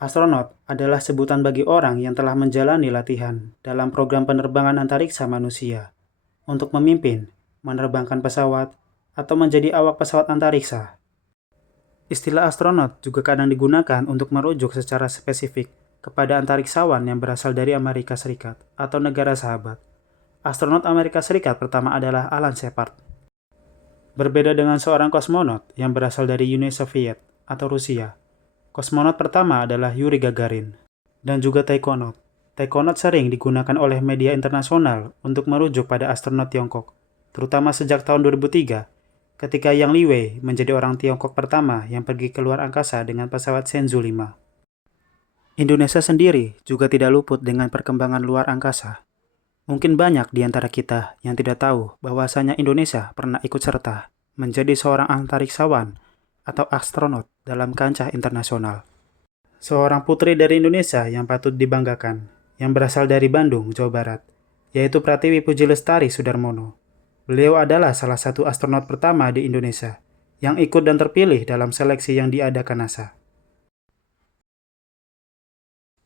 Astronot adalah sebutan bagi orang yang telah menjalani latihan dalam program penerbangan antariksa manusia untuk memimpin, menerbangkan pesawat, atau menjadi awak pesawat antariksa. Istilah astronot juga kadang digunakan untuk merujuk secara spesifik kepada antariksawan yang berasal dari Amerika Serikat atau negara sahabat. Astronot Amerika Serikat pertama adalah Alan Shepard. Berbeda dengan seorang kosmonot yang berasal dari Uni Soviet atau Rusia, kosmonot pertama adalah Yuri Gagarin, dan juga taikonaut. Taikonaut sering digunakan oleh media internasional untuk merujuk pada astronot Tiongkok, terutama sejak tahun 2003, ketika Yang Liwei menjadi orang Tiongkok pertama yang pergi ke luar angkasa dengan pesawat Shenzhou 5. Indonesia sendiri juga tidak luput dengan perkembangan luar angkasa. Mungkin banyak di antara kita yang tidak tahu bahwasanya Indonesia pernah ikut serta menjadi seorang antariksawan atau astronot dalam kancah internasional. Seorang putri dari Indonesia yang patut dibanggakan, yang berasal dari Bandung, Jawa Barat, yaitu Pratiwi Puji Lestari Sudarmono. Beliau adalah salah satu astronot pertama di Indonesia yang ikut dan terpilih dalam seleksi yang diadakan NASA.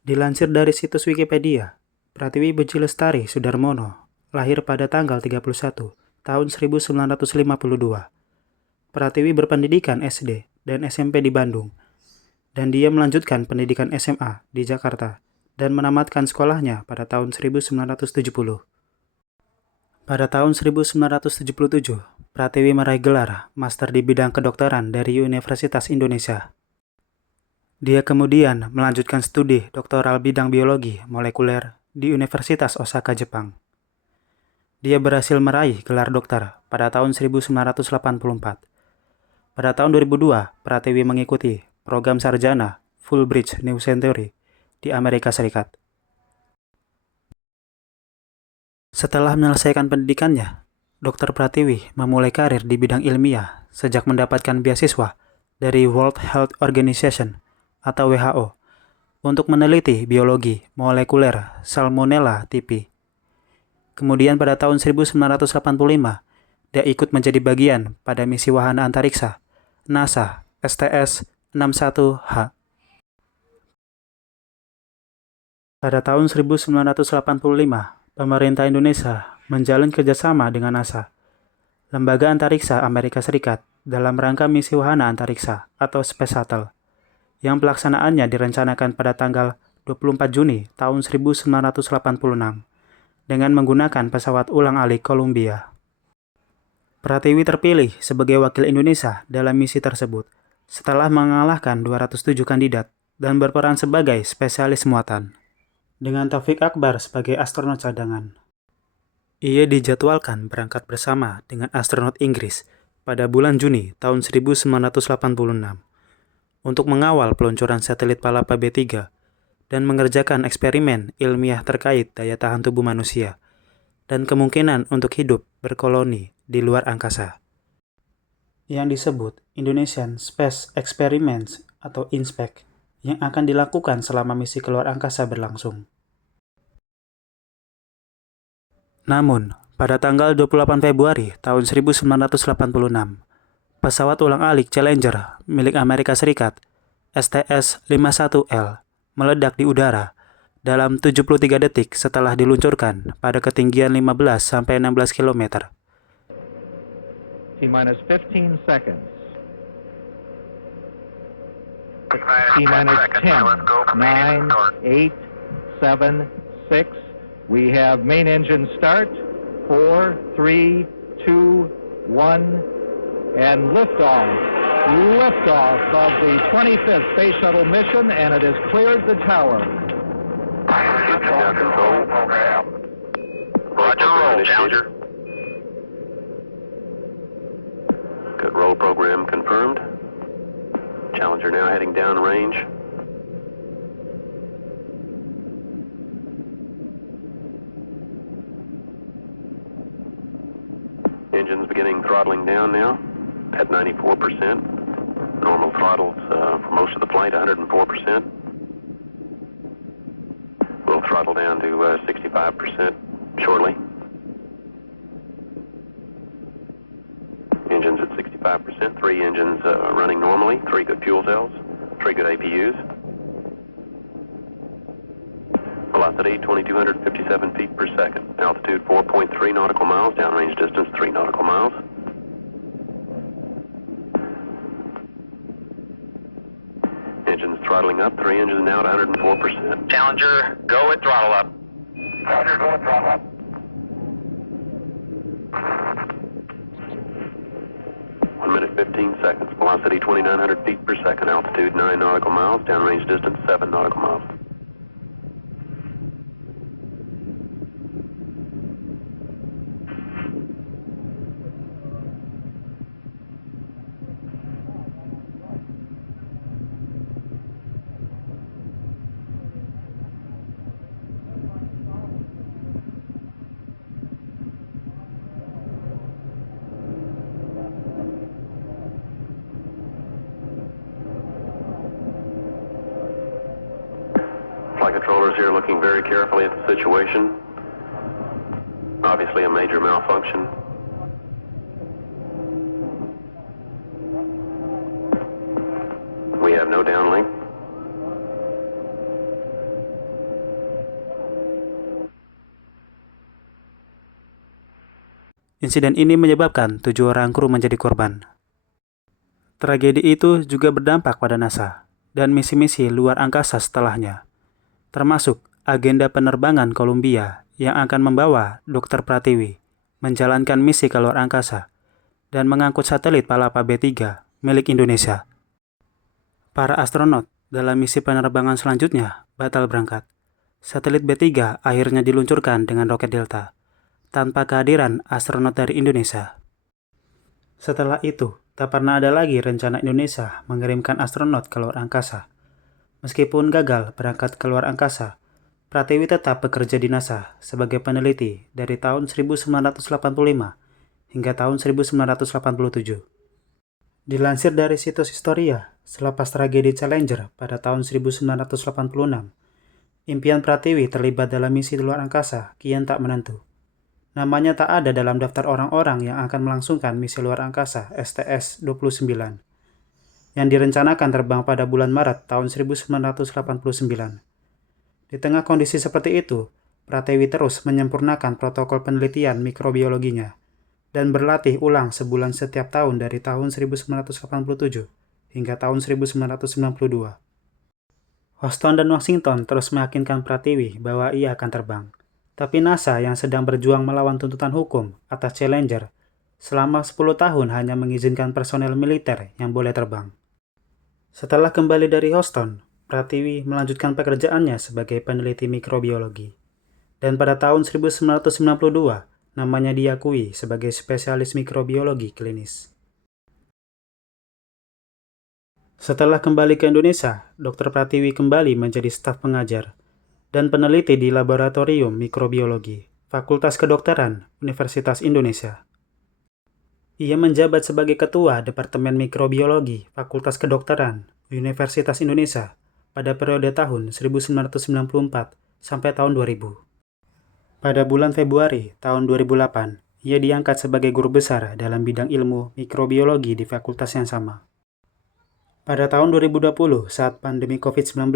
Dilansir dari situs Wikipedia, Pratiwi Puji Lestari Sudarmono lahir pada tanggal 31 tahun 1952. Pratiwi berpendidikan SD dan SMP di Bandung, dan dia melanjutkan pendidikan SMA di Jakarta dan menamatkan sekolahnya pada tahun 1970. Pada tahun 1977, Pratiwi meraih gelar master di bidang kedokteran dari Universitas Indonesia. Dia kemudian melanjutkan studi doktoral bidang biologi molekuler di Universitas Osaka, Jepang. Dia berhasil meraih gelar dokter pada tahun 1984. Pada tahun 2002, Pratiwi mengikuti program sarjana Fulbright New Century di Amerika Serikat. Setelah menyelesaikan pendidikannya, Dr. Pratiwi memulai karir di bidang ilmiah sejak mendapatkan beasiswa dari World Health Organization atau WHO untuk meneliti biologi molekuler Salmonella typhi. Kemudian pada tahun 1985, dia ikut menjadi bagian pada misi wahana antariksa NASA STS-61H. Pada tahun 1985, pemerintah Indonesia menjalin kerjasama dengan NASA, Lembaga Antariksa Amerika Serikat, dalam rangka misi wahana antariksa atau Space Shuttle, yang pelaksanaannya direncanakan pada tanggal 24 Juni tahun 1986 dengan menggunakan pesawat ulang-alik Columbia. Pratiwi terpilih sebagai wakil Indonesia dalam misi tersebut setelah mengalahkan 207 kandidat dan berperan sebagai spesialis muatan, dengan Taufik Akbar sebagai astronot cadangan. Ia dijadwalkan berangkat bersama dengan astronot Inggris pada bulan Juni tahun 1986 untuk mengawal peluncuran satelit Palapa B3 dan mengerjakan eksperimen ilmiah terkait daya tahan tubuh manusia dan kemungkinan untuk hidup berkoloni di luar angkasa, yang disebut Indonesian Space Experiments atau INSPEC, yang akan dilakukan selama misi keluar angkasa berlangsung. Namun, pada tanggal 28 Februari tahun 1986, pesawat ulang-alik Challenger milik Amerika Serikat STS-51L meledak di udara dalam 73 detik setelah diluncurkan pada ketinggian 15-16 km. T-minus 15 seconds. T-minus 10, 9, 8, 7, 6. We have main engine start. 4, 3, 2, 1, and liftoff. Liftoff of the 25th Space Shuttle mission, and it has cleared the tower. Control program. Roger, roll, Challenger. Good, roll program confirmed. Challenger now heading downrange. Engines beginning throttling down now at 94%. Normal throttles for most of the flight, 104%. We'll throttle down to 65% shortly. Engines at 65%, 3 engines running normally, 3 good fuel cells, 3 good APUs. Velocity 2,257 feet per second. Altitude 4.3 nautical miles. Downrange distance 3 nautical miles. Engines throttling up. 3 engines now at 104%. Challenger, go at throttle up. Challenger, go at throttle up. 1 minute 15 seconds. Velocity 2,900 feet per second. Altitude 9 nautical miles. Downrange distance 7 nautical miles. Flight controllers here looking very carefully at the situation. Obviously a major malfunction. We have no downlink. Insiden ini menyebabkan 7 orang kru menjadi korban. Tragedi itu juga berdampak pada NASA dan misi-misi luar angkasa setelahnya, termasuk agenda penerbangan Columbia yang akan membawa Dr. Pratiwi menjalankan misi ke luar angkasa dan mengangkut satelit Palapa B3 milik Indonesia. Para astronot dalam misi penerbangan selanjutnya batal berangkat. Satelit B3 akhirnya diluncurkan dengan roket Delta, tanpa kehadiran astronot dari Indonesia. Setelah itu, tak pernah ada lagi rencana Indonesia mengirimkan astronot ke luar angkasa. Meskipun gagal berangkat ke luar angkasa, Pratiwi tetap bekerja di NASA sebagai peneliti dari tahun 1985 hingga tahun 1987. Dilansir dari situs Historia, selepas tragedi Challenger pada tahun 1986, impian Pratiwi terlibat dalam misi di luar angkasa kian tak menentu. Namanya tak ada dalam daftar orang-orang yang akan melangsungkan misi luar angkasa STS-29 yang direncanakan terbang pada bulan Maret tahun 1989. Di tengah kondisi seperti itu, Pratiwi terus menyempurnakan protokol penelitian mikrobiologinya dan berlatih ulang sebulan setiap tahun dari tahun 1987 hingga tahun 1992. Houston dan Washington terus meyakinkan Pratiwi bahwa ia akan terbang. Tapi NASA yang sedang berjuang melawan tuntutan hukum atas Challenger selama 10 tahun hanya mengizinkan personel militer yang boleh terbang. Setelah kembali dari Houston, Pratiwi melanjutkan pekerjaannya sebagai peneliti mikrobiologi. Dan pada tahun 1992, namanya diakui sebagai spesialis mikrobiologi klinis. Setelah kembali ke Indonesia, Dr. Pratiwi kembali menjadi staf pengajar dan peneliti di Laboratorium Mikrobiologi, Fakultas Kedokteran, Universitas Indonesia. Ia menjabat sebagai Ketua Departemen Mikrobiologi, Fakultas Kedokteran, Universitas Indonesia pada periode tahun 1994 sampai tahun 2000. Pada bulan Februari tahun 2008, ia diangkat sebagai guru besar dalam bidang ilmu mikrobiologi di fakultas yang sama. Pada tahun 2020, saat pandemi COVID-19,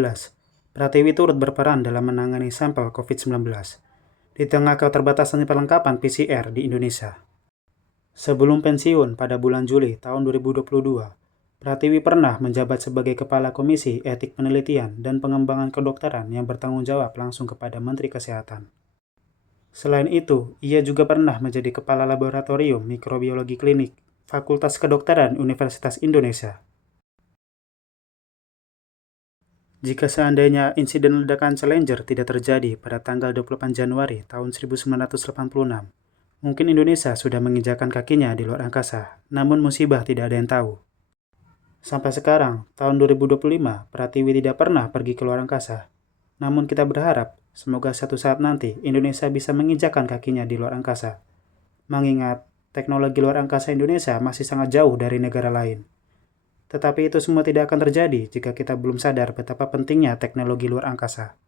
Pratiwi turut berperan dalam menangani sampel COVID-19 di tengah keterbatasan perlengkapan PCR di Indonesia. Sebelum pensiun pada bulan Juli tahun 2022, Pratiwi pernah menjabat sebagai Kepala Komisi Etik Penelitian dan Pengembangan Kedokteran yang bertanggung jawab langsung kepada Menteri Kesehatan. Selain itu, ia juga pernah menjadi Kepala Laboratorium Mikrobiologi Klinik, Fakultas Kedokteran Universitas Indonesia. Jika seandainya insiden ledakan Challenger tidak terjadi pada tanggal 28 Januari tahun 1986, mungkin Indonesia sudah menginjakan kakinya di luar angkasa, namun musibah tidak ada yang tahu. Sampai sekarang, tahun 2025, Pratiwi tidak pernah pergi ke luar angkasa. Namun kita berharap, semoga suatu saat nanti Indonesia bisa menginjakan kakinya di luar angkasa. Mengingat, teknologi luar angkasa Indonesia masih sangat jauh dari negara lain. Tetapi itu semua tidak akan terjadi jika kita belum sadar betapa pentingnya teknologi luar angkasa.